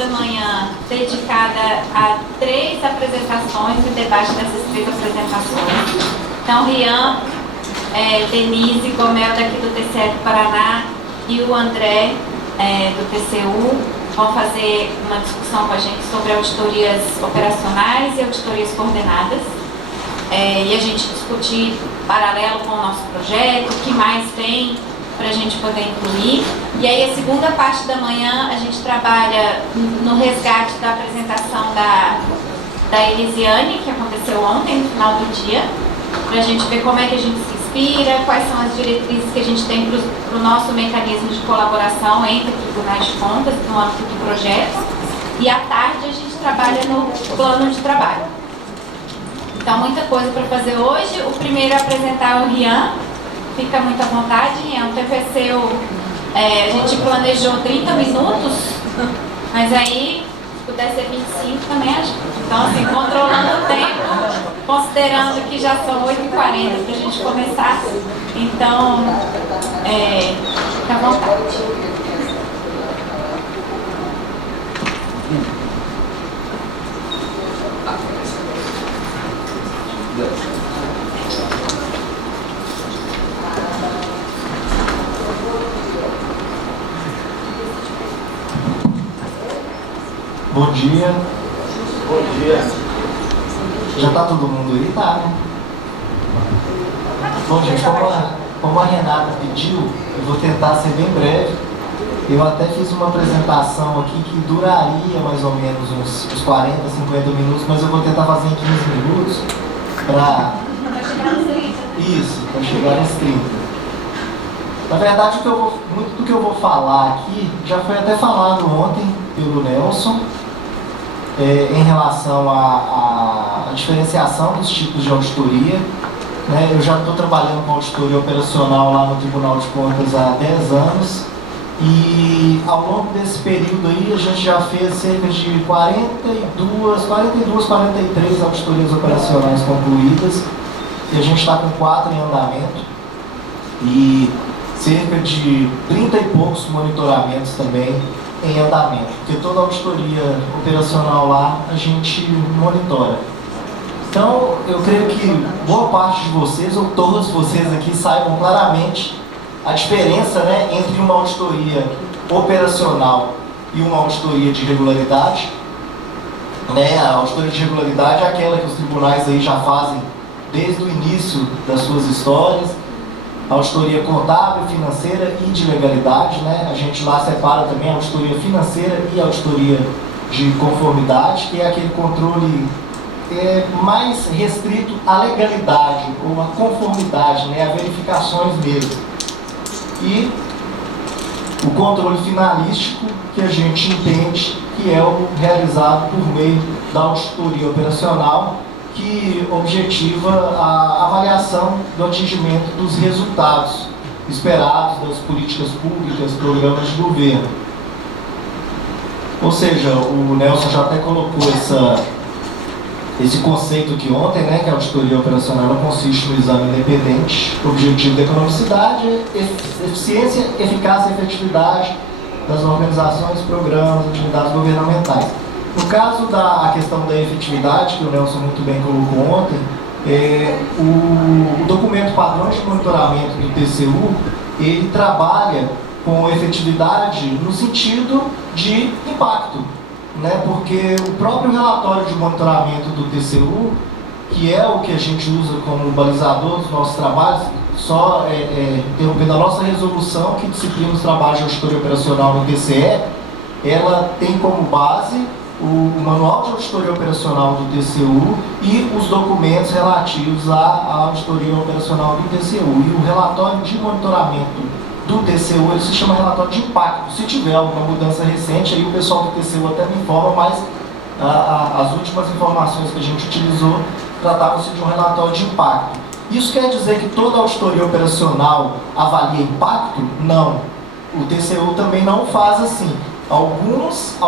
da manhã dedicada a 3 apresentações e debate dessas 3 apresentações. Então, Rian, Denise Gomel, daqui do TCE do Paraná, e o André, do TCU, vão fazer uma discussão com a gente sobre auditorias operacionais e auditorias coordenadas. E a gente discutir paralelo com o nosso projeto, o que mais tem para a gente poder incluir. E aí a segunda parte da manhã a gente trabalha no resgate da apresentação da Elisiane, que aconteceu ontem, no final do dia, para a gente ver como é que a gente se inspira, quais são as diretrizes que a gente tem para o nosso mecanismo de colaboração entre tribunais de contas no âmbito do projeto. E à tarde a gente trabalha no plano de trabalho. Então, muita coisa para fazer hoje. O primeiro a apresentar é o Rian. Fica muito à vontade, Rian. O tempo é seu. A gente planejou 30 minutos, mas aí, se puder ser 25 também ajuda. Então, assim, controlando o tempo, considerando que já são 8h40 para a gente começar. Então, fica à vontade. Bom dia. Bom dia. Já tá todo mundo aí? Tá, né? Bom, gente, como a Renata pediu, eu vou tentar ser bem breve. Eu até fiz uma apresentação aqui que duraria mais ou menos uns 40, 50 minutos, mas eu vou tentar fazer em 15 minutos para chegar nos 30. Na verdade, muito do que eu vou falar aqui já foi até falado ontem pelo Nelson, em relação à diferenciação dos tipos de auditoria. Eu já estou trabalhando com auditoria operacional lá no Tribunal de Contas há 10 anos e ao longo desse período aí a gente já fez cerca de 42, 43 auditorias operacionais concluídas e a gente está com 4 em andamento e cerca de 30 e poucos monitoramentos também em andamento, porque toda auditoria operacional lá a gente monitora. Então, eu creio que boa parte de vocês, ou todos vocês aqui, saibam claramente a diferença, entre uma auditoria operacional e uma auditoria de regularidade. A auditoria de regularidade é aquela que os tribunais aí já fazem desde o início das suas histórias. A auditoria contábil, financeira e de legalidade, A gente lá separa também a auditoria financeira e a auditoria de conformidade, que é aquele controle mais restrito à legalidade ou à conformidade, a verificações mesmo. E o controle finalístico, que a gente entende que é o realizado por meio da auditoria operacional, que objetiva a avaliação do atingimento dos resultados esperados das políticas públicas, programas de governo. Ou seja, o Nelson já até colocou esse conceito aqui ontem, que a auditoria operacional ela consiste no exame independente, objetivo da economicidade, eficiência, eficácia e efetividade das organizações, programas, atividades governamentais. No caso da questão da efetividade, que o Nelson muito bem colocou ontem, o documento padrões de monitoramento do TCU, ele trabalha com efetividade no sentido de impacto, porque o próprio relatório de monitoramento do TCU, que é o que a gente usa como balizador dos nossos trabalhos, só interrompendo a nossa resolução que disciplina os trabalhos de auditoria operacional no TCE, ela tem como base o Manual de Auditoria Operacional do TCU e os documentos relativos à auditoria operacional do TCU. E o relatório de monitoramento do TCU, ele se chama relatório de impacto. Se tiver alguma mudança recente, aí o pessoal do TCU até me informa, mas as últimas informações que a gente utilizou tratavam-se de um relatório de impacto. Isso quer dizer que toda auditoria operacional avalia impacto? Não. O TCU também não faz assim. Algumas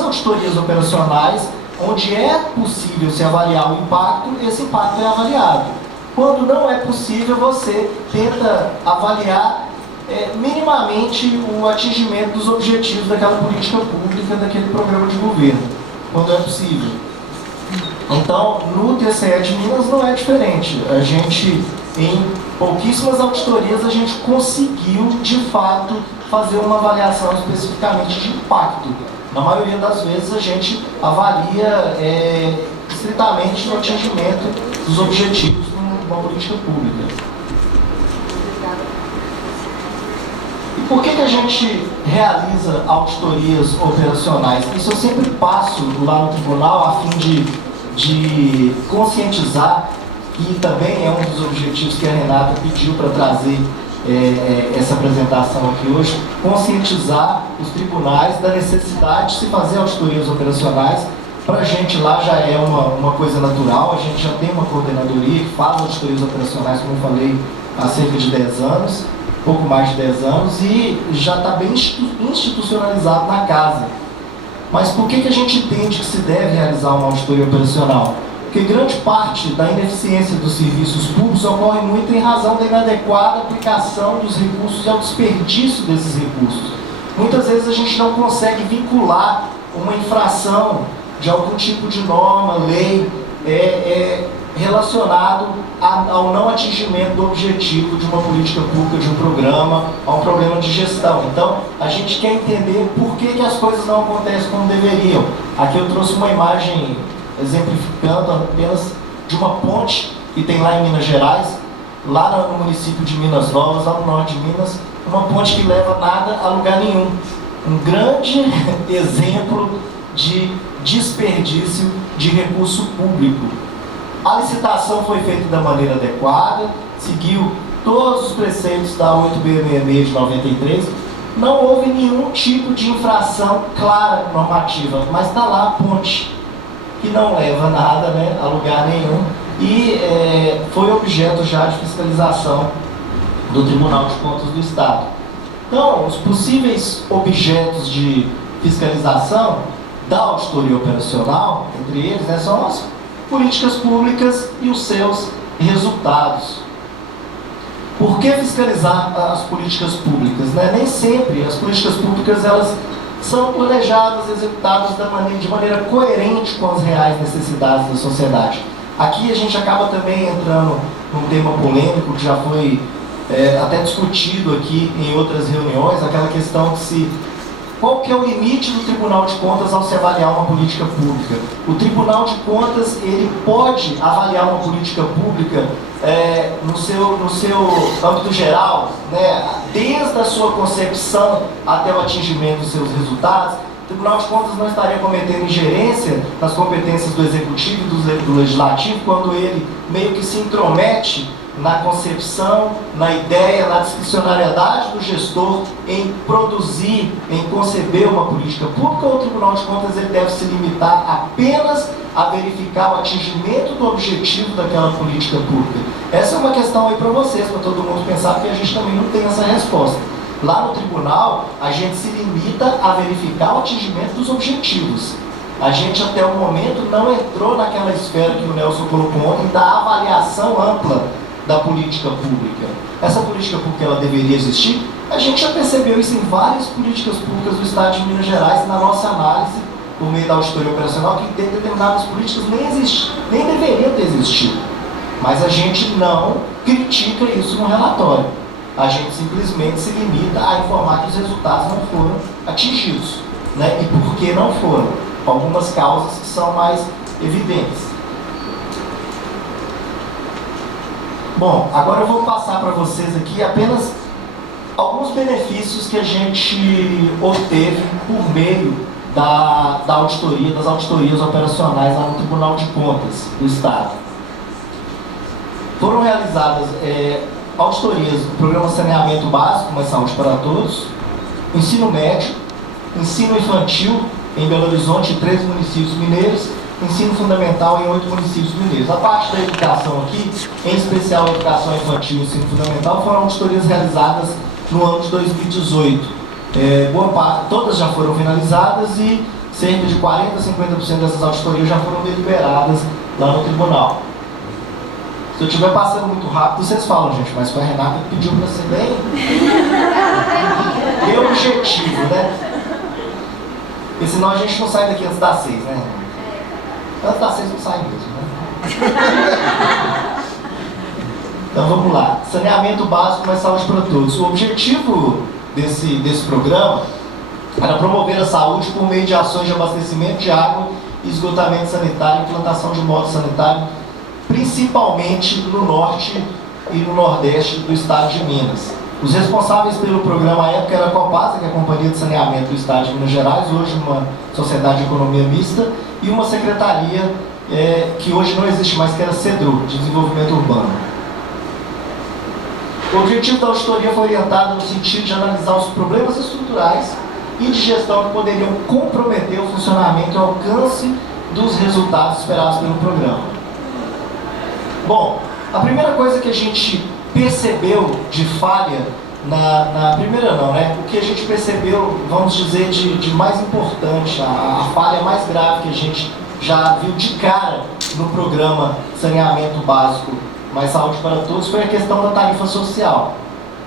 auditorias operacionais, onde é possível se avaliar o impacto, esse impacto é avaliado. Quando não é possível, você tenta avaliar minimamente o atingimento dos objetivos daquela política pública, daquele programa de governo, quando é possível. Então, no TCE de Minas não é diferente. A gente, em pouquíssimas auditorias, a gente conseguiu, de fato, fazer uma avaliação especificamente de impacto. Na maioria das vezes, a gente avalia estritamente o atingimento dos objetivos de uma política pública. E por que a gente realiza auditorias operacionais? Isso eu sempre passo lá no tribunal a fim de conscientizar, e também é um dos objetivos que a Renata pediu para trazer essa apresentação aqui hoje, conscientizar os tribunais da necessidade de se fazer auditorias operacionais. Para a gente lá já é uma coisa natural, a gente já tem uma coordenadoria que faz auditorias operacionais, como eu falei, há cerca de 10 anos, pouco mais de 10 anos, e já está bem institucionalizado na casa. Mas por que a gente entende que se deve realizar uma auditoria operacional? Porque grande parte da ineficiência dos serviços públicos ocorre muito em razão da inadequada aplicação dos recursos e ao desperdício desses recursos. Muitas vezes a gente não consegue vincular uma infração de algum tipo de norma, lei, relacionado ao não atingimento do objetivo de uma política pública, de um programa, a um problema de gestão. Então, a gente quer entender por que as coisas não acontecem como deveriam. Aqui eu trouxe uma imagem exemplificando apenas de uma ponte que tem lá em Minas Gerais, lá no município de Minas Novas, lá no norte de Minas, uma ponte que leva nada a lugar nenhum. Um grande exemplo de desperdício de recurso público. A licitação foi feita da maneira adequada, seguiu todos os preceitos da 8666 de 93, não houve nenhum tipo de infração clara normativa, mas está lá a ponte, que não leva nada, né, a lugar nenhum, e foi objeto já de fiscalização do Tribunal de Contas do Estado. Então, os possíveis objetos de fiscalização da auditoria operacional, entre eles, né, são as políticas públicas e os seus resultados. Por que fiscalizar as políticas públicas, né? Nem sempre as políticas públicas elas são planejadas, executadas de maneira coerente com as reais necessidades da sociedade. Aqui a gente acaba também entrando num tema polêmico que já foi até discutido aqui em outras reuniões, aquela questão de qual que é o limite do Tribunal de Contas ao se avaliar uma política pública. O Tribunal de Contas ele pode avaliar uma política pública no seu âmbito geral, né, desde a sua concepção até o atingimento dos seus resultados. O Tribunal de Contas não estaria cometendo ingerência nas competências do Executivo e do Legislativo quando ele meio que se intromete na concepção, na ideia, na discricionariedade do gestor em produzir, em conceber uma política pública. Ou o Tribunal de Contas ele deve se limitar apenas a verificar o atingimento do objetivo daquela política pública? Essa é uma questão aí para vocês, para todo mundo pensar, porque a gente também não tem essa resposta. Lá no tribunal, a gente se limita a verificar o atingimento dos objetivos. A gente até o momento não entrou naquela esfera que o Nelson colocou ontem da avaliação ampla da política pública. Essa política pública ela deveria existir? A gente já percebeu isso em várias políticas públicas do Estado de Minas Gerais, na nossa análise, por meio da auditoria operacional, que determinadas políticas nem deveriam ter existido. Mas a gente não critica isso no relatório. A gente simplesmente se limita a informar que os resultados não foram atingidos, né? E por que não foram? Algumas causas que são mais evidentes. Bom, agora eu vou passar para vocês aqui apenas alguns benefícios que a gente obteve por meio da auditoria, das auditorias operacionais lá no Tribunal de Contas do Estado. Foram realizadas auditorias do Programa Saneamento Básico, Mais Saúde para Todos, ensino médio, ensino infantil em Belo Horizonte e 3 municípios mineiros, ensino fundamental em 8 municípios mineiros. A parte da educação aqui, em especial a educação infantil e ensino fundamental, foram auditorias realizadas no ano de 2018. Boa parte, todas já foram finalizadas e cerca de 40% a 50% dessas auditorias já foram deliberadas lá no tribunal. Se eu estiver passando muito rápido, vocês falam, gente, mas foi a Renata que pediu para ser bem objetivo, né? Porque senão a gente não sai daqui antes das 6, né? Antes das 6 não sai mesmo, né? Então vamos lá. Saneamento básico, mais saúde para todos. O objetivo desse programa era promover a saúde por meio de ações de abastecimento de água, esgotamento sanitário e implantação de modo sanitário, principalmente no norte e no nordeste do estado de Minas. Os responsáveis pelo programa à época era a Copasa, que é a Companhia de Saneamento do Estado de Minas Gerais, hoje uma sociedade de economia mista, e uma secretaria que hoje não existe mais, que era CEDRU, de Desenvolvimento Urbano. O objetivo da auditoria foi orientado no sentido de analisar os problemas estruturais e de gestão que poderiam comprometer o funcionamento e o alcance dos resultados esperados pelo programa. Bom, a primeira coisa que a gente percebeu de falha, na primeira não, né? O que a gente percebeu, vamos dizer, de mais importante, a falha mais grave que a gente já viu de cara no programa Saneamento Básico Mais Saúde para Todos, foi a questão da tarifa social.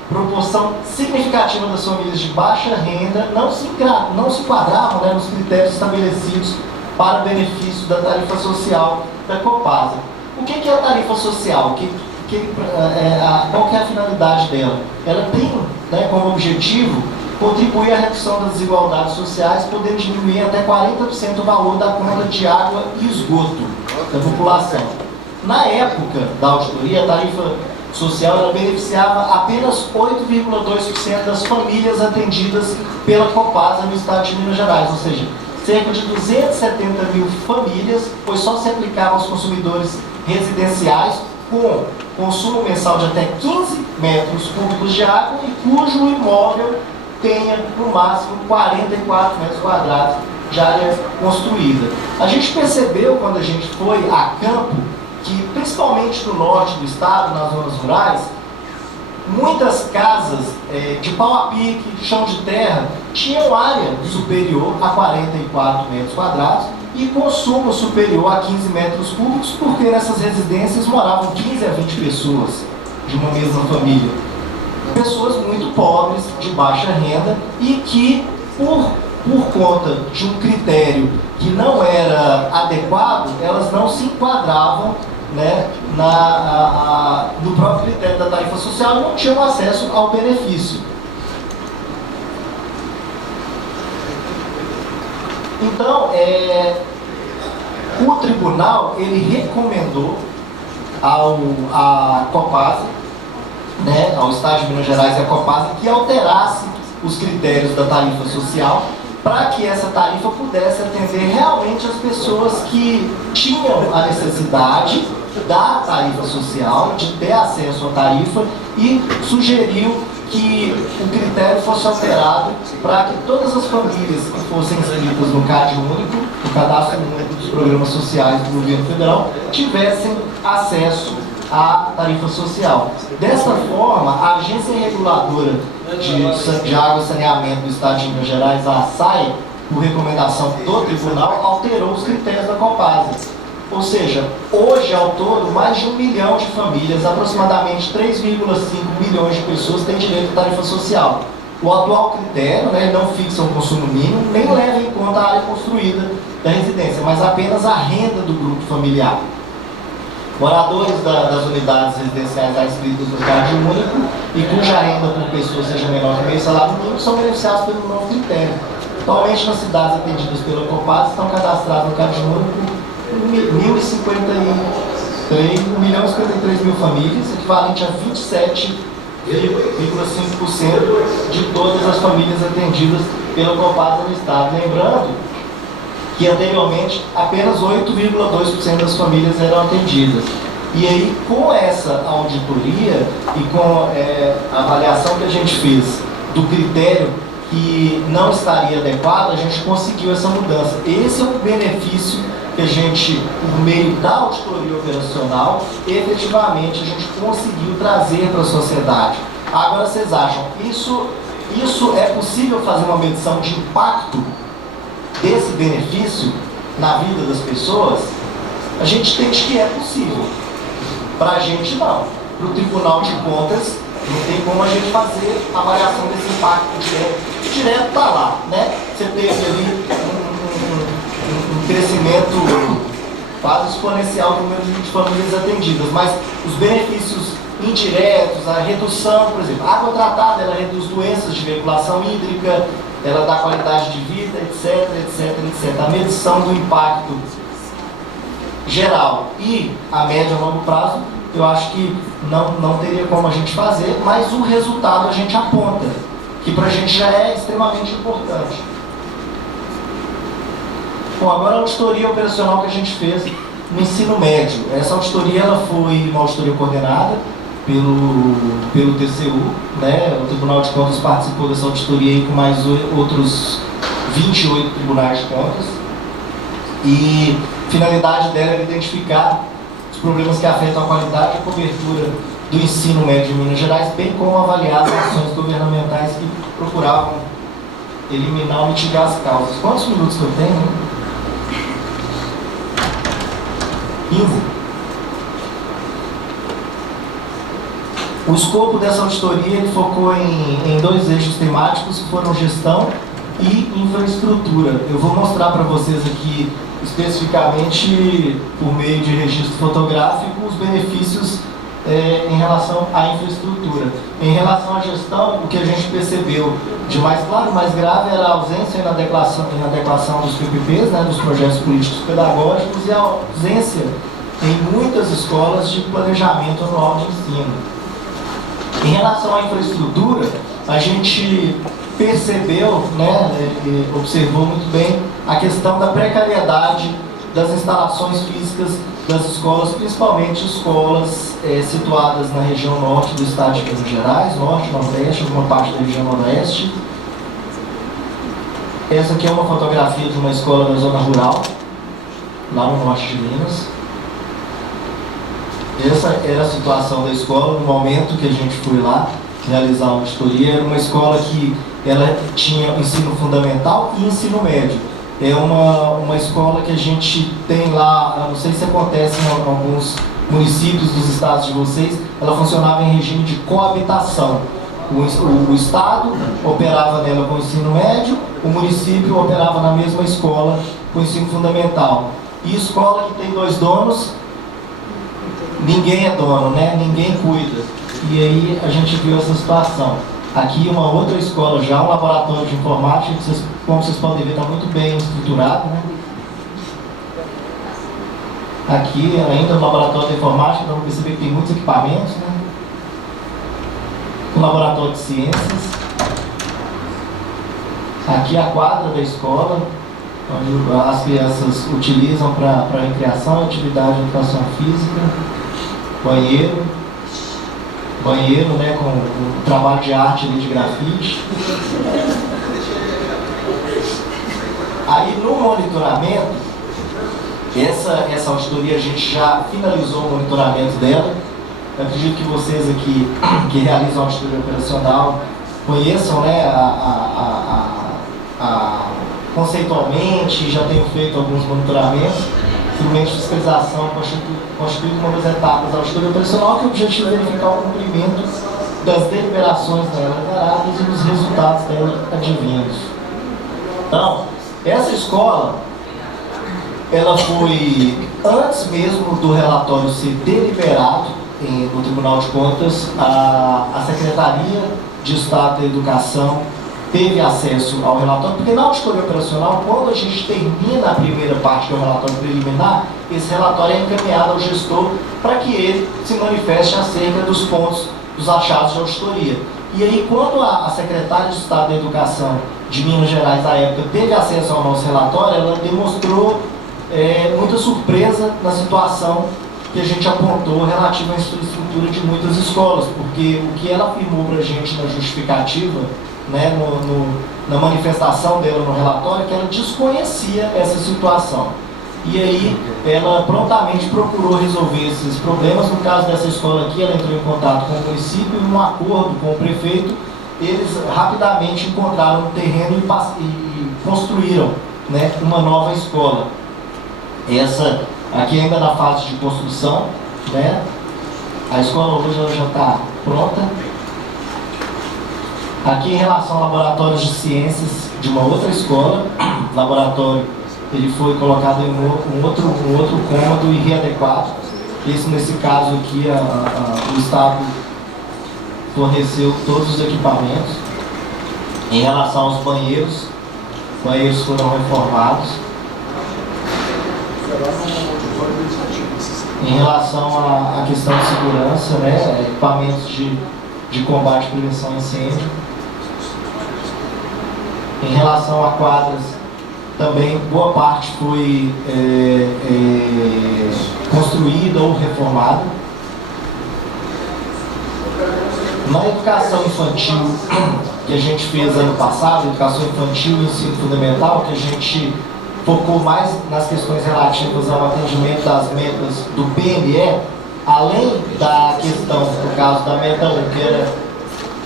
Proporção significativa das famílias de baixa renda não se enquadravam, né, nos critérios estabelecidos para benefício da tarifa social da Copasa. O que é a tarifa social? Qual que é a finalidade dela? Ela tem, né, como objetivo contribuir à redução das desigualdades sociais, podendo diminuir até 40% o valor da conta de água e esgoto da população. Na época da auditoria, a tarifa social ela beneficiava apenas 8,2% das famílias atendidas pela Copasa no estado de Minas Gerais, ou seja, cerca de 270 mil famílias, pois só se aplicava aos consumidores residenciais com consumo mensal de até 15 metros cúbicos de água e cujo imóvel tenha no máximo 44 metros quadrados de área construída. A gente percebeu quando a gente foi a campo que, principalmente no norte do estado, nas zonas rurais, muitas casas de pau a pique, chão de terra, tinham área superior a 44 metros quadrados e consumo superior a 15 metros cúbicos, porque nessas residências moravam 15 a 20 pessoas de uma mesma família. Pessoas muito pobres, de baixa renda, e que, por conta de um critério que não era adequado, elas não se enquadravam, né, no próprio critério da tarifa social, não tinham acesso ao benefício. Então, o tribunal ele recomendou à Copasa, né, ao Estado de Minas Gerais e à Copasa, que alterasse os critérios da tarifa social para que essa tarifa pudesse atender realmente as pessoas que tinham a necessidade da tarifa social, de ter acesso à tarifa, e sugeriu que o critério fosse alterado para que todas as famílias que fossem inscritas no CAD único, no Cadastro Único dos Programas Sociais do Governo Federal, tivessem acesso à tarifa social. Desta forma, a Agência Reguladora de Água e Saneamento do Estado de Minas Gerais, a ASAE, por recomendação do tribunal, alterou os critérios da Copasa. Ou seja, hoje, ao todo, mais de 1 milhão de famílias, aproximadamente 3,5 milhões de pessoas têm direito à tarifa social. O atual critério, né, não fixa um consumo mínimo, nem leva em conta a área construída da residência, mas apenas a renda do grupo familiar. Moradores das unidades residenciais inscritas no CAD único e cuja renda por pessoa seja menor que meio salário mínimo são beneficiados pelo novo critério. Atualmente, nas cidades atendidas pela Copasa, estão cadastradas no CAD único 1 milhão e 53 mil famílias, equivalente a 27,5% de todas as famílias atendidas pela Copasa no estado. Lembrando que anteriormente apenas 8,2% das famílias eram atendidas. E aí, com essa auditoria e com a avaliação que a gente fez do critério que não estaria adequado, a gente conseguiu essa mudança. Esse é o benefício que a gente, por meio da auditoria operacional, efetivamente a gente conseguiu trazer para a sociedade. Agora, vocês acham, isso é possível fazer uma medição de impacto desse benefício na vida das pessoas? A gente entende que é possível. Para a gente não. Para o Tribunal de Contas, não tem como a gente fazer a avaliação desse impacto direto. Direto está lá, né? Você teve ali um crescimento quase exponencial do número de famílias atendidas, mas os benefícios indiretos, a redução, por exemplo, a água tratada, ela reduz doenças de veiculação hídrica, ela dá qualidade de vida, etc, etc, etc. A medição do impacto geral e a médio e longo prazo, eu acho que não teria como a gente fazer, mas o resultado a gente aponta, que para a gente já é extremamente importante. Bom, agora a auditoria operacional que a gente fez no ensino médio. Essa auditoria ela foi uma auditoria coordenada pelo TCU, né? O Tribunal de Contas participou dessa auditoria aí com mais outros 28 tribunais de contas. E a finalidade dela era identificar os problemas que afetam a qualidade e a cobertura do ensino médio em Minas Gerais, bem como avaliar as ações governamentais que procuravam eliminar ou mitigar as causas. Quantos minutos que eu tenho? 15. O escopo dessa auditoria ele focou em dois eixos temáticos que foram gestão e infraestrutura. Eu vou mostrar para vocês aqui especificamente, por meio de registro fotográfico, os benefícios em relação à infraestrutura. Em relação à gestão, o que a gente percebeu de mais claro, mais grave, era a ausência e inadequação dos PPPs, né, dos projetos políticos pedagógicos, e a ausência em muitas escolas de planejamento anual de ensino. Em relação à infraestrutura, a gente percebeu, né, observou muito bem a questão da precariedade das instalações físicas das escolas, principalmente escolas situadas na região norte do estado de Minas Gerais, norte, nordeste, alguma parte da região noroeste. Essa aqui é uma fotografia de uma escola da zona rural, lá no norte de Minas. Essa era a situação da escola no momento que a gente foi lá realizar a auditoria. Era uma escola que ela tinha ensino fundamental e ensino médio. É uma escola que a gente tem lá, não sei se acontece em alguns municípios dos estados de vocês, ela funcionava em regime de coabitação. O estado operava nela com o ensino médio, o município operava na mesma escola com o ensino fundamental. E escola que tem dois donos, ninguém é dono, né? Ninguém cuida. E aí a gente viu essa situação. Aqui uma outra escola já, um laboratório de informática, que como vocês podem ver, está muito bem estruturado, né? Aqui ainda no laboratório de informática, vamos perceber que tem muitos equipamentos, né? Um laboratório de ciências. Aqui a quadra da escola, onde as crianças utilizam para recreação, atividade de educação física, banheiro, né, com o trabalho de arte ali, de grafite. Aí no monitoramento, essa auditoria a gente já finalizou o monitoramento dela. Eu acredito que vocês aqui que realizam a auditoria operacional conheçam, né, conceitualmente, já tenham feito alguns monitoramentos. Instrumento de fiscalização constituído uma das etapas da auditoria operacional, que o objetivo é verificar o cumprimento das deliberações dela declaradas e dos resultados dela advindos. Então, essa escola, ela foi, antes mesmo do relatório ser deliberado no Tribunal de Contas, a Secretaria de Estado da Educação teve acesso ao relatório, porque na auditoria operacional, quando a gente termina a primeira parte, que é o relatório preliminar, esse relatório é encaminhado ao gestor para que ele se manifeste acerca dos pontos, dos achados de auditoria. E aí, quando a Secretária de Estado da Educação de Minas Gerais, na época, teve acesso ao nosso relatório, ela demonstrou muita surpresa na situação que a gente apontou relativa à infraestrutura de muitas escolas, porque o que ela afirmou para a gente na justificativa, né, na manifestação dela no relatório, que ela desconhecia essa situação. E aí ela prontamente procurou resolver esses problemas. No caso dessa escola aqui, ela entrou em contato com o município e, num acordo com o prefeito, eles rapidamente encontraram um terreno e construíram, né, uma nova escola. Essa aqui ainda na fase de construção, né? A escola hoje ela já está pronta. Aqui em relação ao laboratório de ciências de uma outra escola, o laboratório ele foi colocado em um outro cômodo e readequado. Isso, nesse caso aqui, o Estado forneceu todos os equipamentos. Em relação aos banheiros foram reformados. Em relação à questão de segurança, né, equipamentos de combate e prevenção a incêndio. Em relação a quadras, também boa parte foi construída ou reformada. Na educação infantil que a gente fez ano passado, educação infantil e ensino fundamental, que a gente focou mais nas questões relativas ao atendimento das metas do PNE, além da questão, no caso da meta 1, que era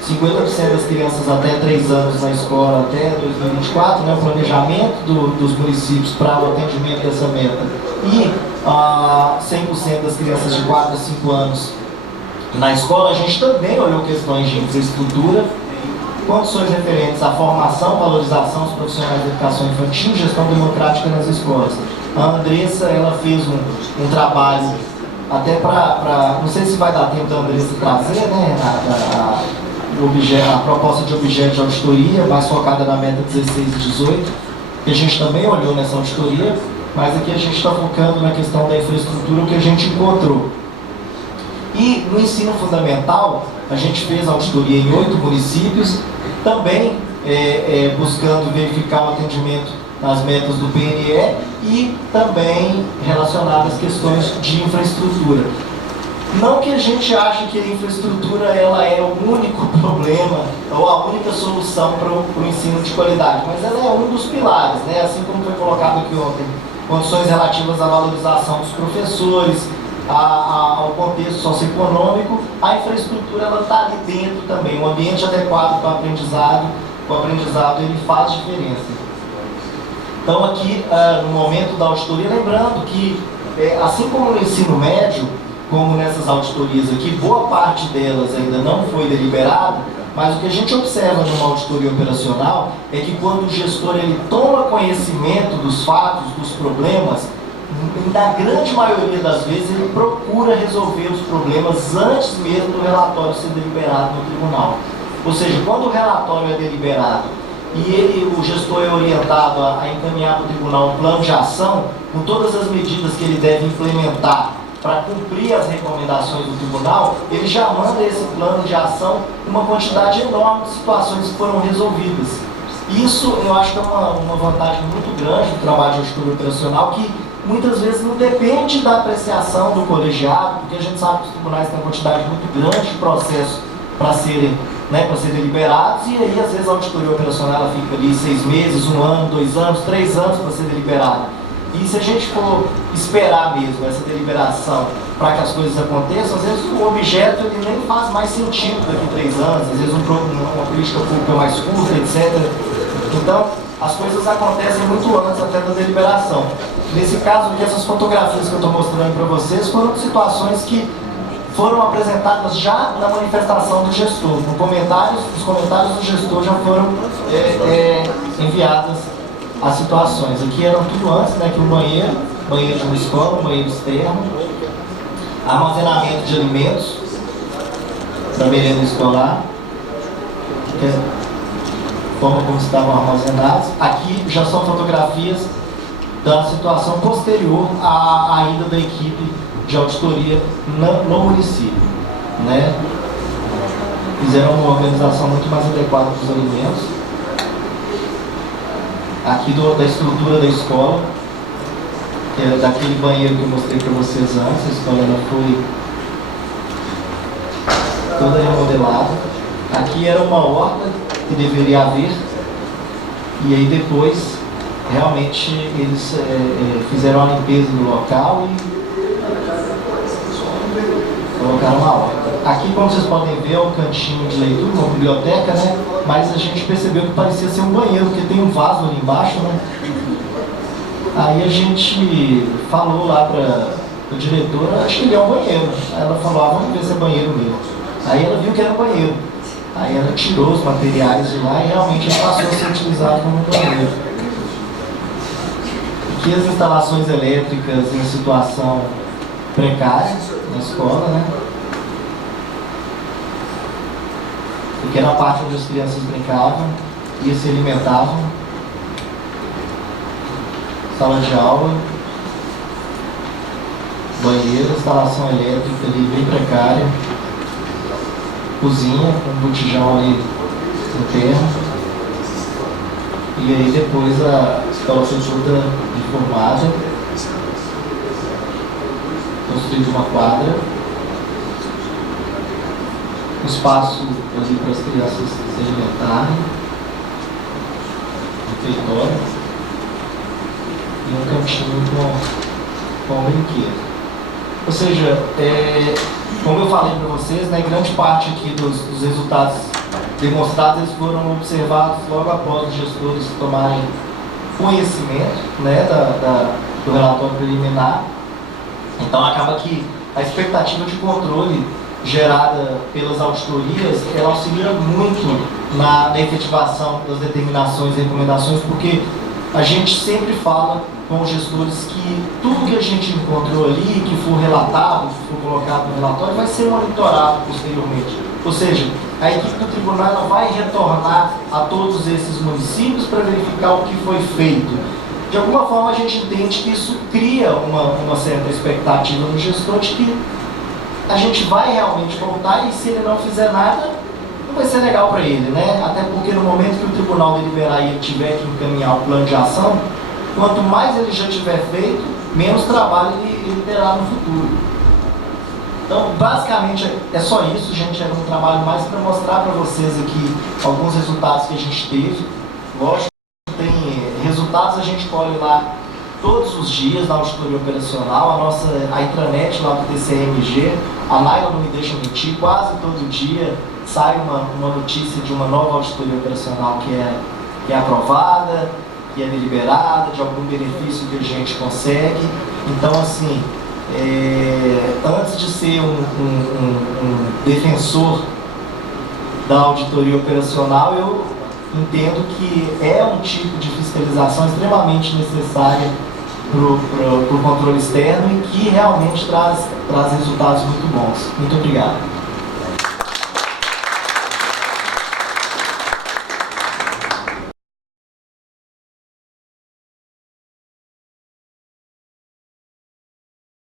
50% das crianças até 3 anos na escola até 2024, né, o planejamento dos municípios para o atendimento dessa meta, e 100% das crianças de 4 a 5 anos na escola. A gente também olhou questões de infraestrutura, condições referentes à formação, valorização dos profissionais de educação infantil, gestão democrática nas escolas. A Andressa, ela fez um trabalho até para, não sei se vai dar tempo da Andressa trazer, né, a proposta de objeto de auditoria, mais focada na meta 16 e 18, que a gente também olhou nessa auditoria, mas aqui a gente está focando na questão da infraestrutura, o que a gente encontrou. E no ensino fundamental, a gente fez auditoria em 8 municípios, também buscando verificar o atendimento nas metas do PNE e também relacionadas às questões de infraestrutura. Não que a gente ache que a infraestrutura ela é o único problema ou a única solução para o ensino de qualidade, mas ela é um dos pilares, né? Assim como foi colocado aqui ontem, condições relativas à valorização dos professores, ao contexto socioeconômico, a infraestrutura ela está ali dentro também, um ambiente adequado para o aprendizado ele faz diferença. Então aqui, no momento da auditoria, lembrando que, assim como no ensino médio, como nessas auditorias aqui, boa parte delas ainda não foi deliberada, mas o que a gente observa numa auditoria operacional é que quando o gestor ele toma conhecimento dos fatos, dos problemas, na grande maioria das vezes ele procura resolver os problemas antes mesmo do relatório ser deliberado no tribunal. Ou seja, quando o relatório é deliberado e o gestor é orientado a encaminhar para o tribunal um plano de ação, com todas as medidas que ele deve implementar para cumprir as recomendações do tribunal, ele já manda esse plano de ação uma quantidade enorme de situações que foram resolvidas. Isso eu acho que é uma vantagem muito grande do trabalho de auditoria operacional, que muitas vezes não depende da apreciação do colegiado, porque a gente sabe que os tribunais têm uma quantidade muito grande de processos para serem deliberados, e aí às vezes a auditoria operacional ela fica ali 6 meses, 1 ano, 2 anos, 3 anos para ser deliberada. E se a gente for esperar mesmo essa deliberação para que as coisas aconteçam, às vezes o objeto ele nem faz mais sentido daqui a 3 anos, às vezes uma política pública mais curta, etc. Então, as coisas acontecem muito antes até da deliberação. Nesse caso aqui, essas fotografias que eu estou mostrando para vocês foram situações que foram apresentadas já na manifestação do gestor. Os comentários do gestor já foram enviadas as situações. Aqui eram tudo antes, né? Que um banheiro de uma escola, um banheiro externo, armazenamento de alimentos para merenda escolar, forma como estavam armazenados. Aqui já são fotografias da situação posterior à ida da equipe de auditoria no município, né? Fizeram uma organização muito mais adequada para os alimentos. Aqui da estrutura da escola, que é daquele banheiro que eu mostrei para vocês antes. A escola ela foi toda remodelada. Aqui era uma horta que deveria haver, e aí depois realmente eles fizeram a limpeza do local e colocaram uma horta. Aqui, como vocês podem ver, é um cantinho de leitura, uma biblioteca, né? Mas a gente percebeu que parecia ser um banheiro, porque tem um vaso ali embaixo, né? Aí a gente falou lá a diretora, acho que ele é um banheiro. Aí ela falou, vamos ver se é banheiro mesmo. Aí ela viu que era banheiro. Aí ela tirou os materiais de lá e realmente ele passou a ser utilizado como banheiro. Aqui as instalações elétricas em situação precária na escola, né? Aqui era a parte onde as crianças brincavam e se alimentavam. Sala de aula, banheiro, instalação elétrica ali bem precária, cozinha com um botijão ali interno, e aí depois a escola foi toda reformada, construída uma quadra, um espaço ali para as crianças se alimentarem, refeitório, e um cantinho com um brinquedo. Ou seja, como eu falei para vocês, né, grande parte aqui dos resultados demonstrados eles foram observados logo após os gestores tomarem conhecimento, né, do relatório preliminar. Então acaba que a expectativa de controle gerada pelas auditorias, ela auxilia muito na efetivação das determinações e recomendações, porque a gente sempre fala com os gestores que tudo que a gente encontrou ali, que for relatado, que for colocado no relatório, vai ser monitorado posteriormente. Ou seja, a equipe do tribunal ela vai retornar a todos esses municípios para verificar o que foi feito. De alguma forma a gente entende que isso cria uma certa expectativa no gestor de que a gente vai realmente voltar e se ele não fizer nada, não vai ser legal para ele, né? Até porque no momento que o tribunal deliberar e ele tiver que encaminhar o plano de ação, quanto mais ele já tiver feito, menos trabalho ele terá no futuro. Então, basicamente, é só isso, gente. Era um trabalho mais para mostrar para vocês aqui alguns resultados que a gente teve. Lógico, tem resultados, a gente colhe lá todos os dias na auditoria operacional, a intranet lá do TCMG, a Naila não me deixa mentir, quase todo dia sai uma notícia de uma nova auditoria operacional que é aprovada, que é deliberada, de algum benefício que a gente consegue. Então, assim, antes de ser um defensor da auditoria operacional, eu entendo que é um tipo de fiscalização extremamente necessária para o controle externo e que realmente traz resultados muito bons. Muito obrigado.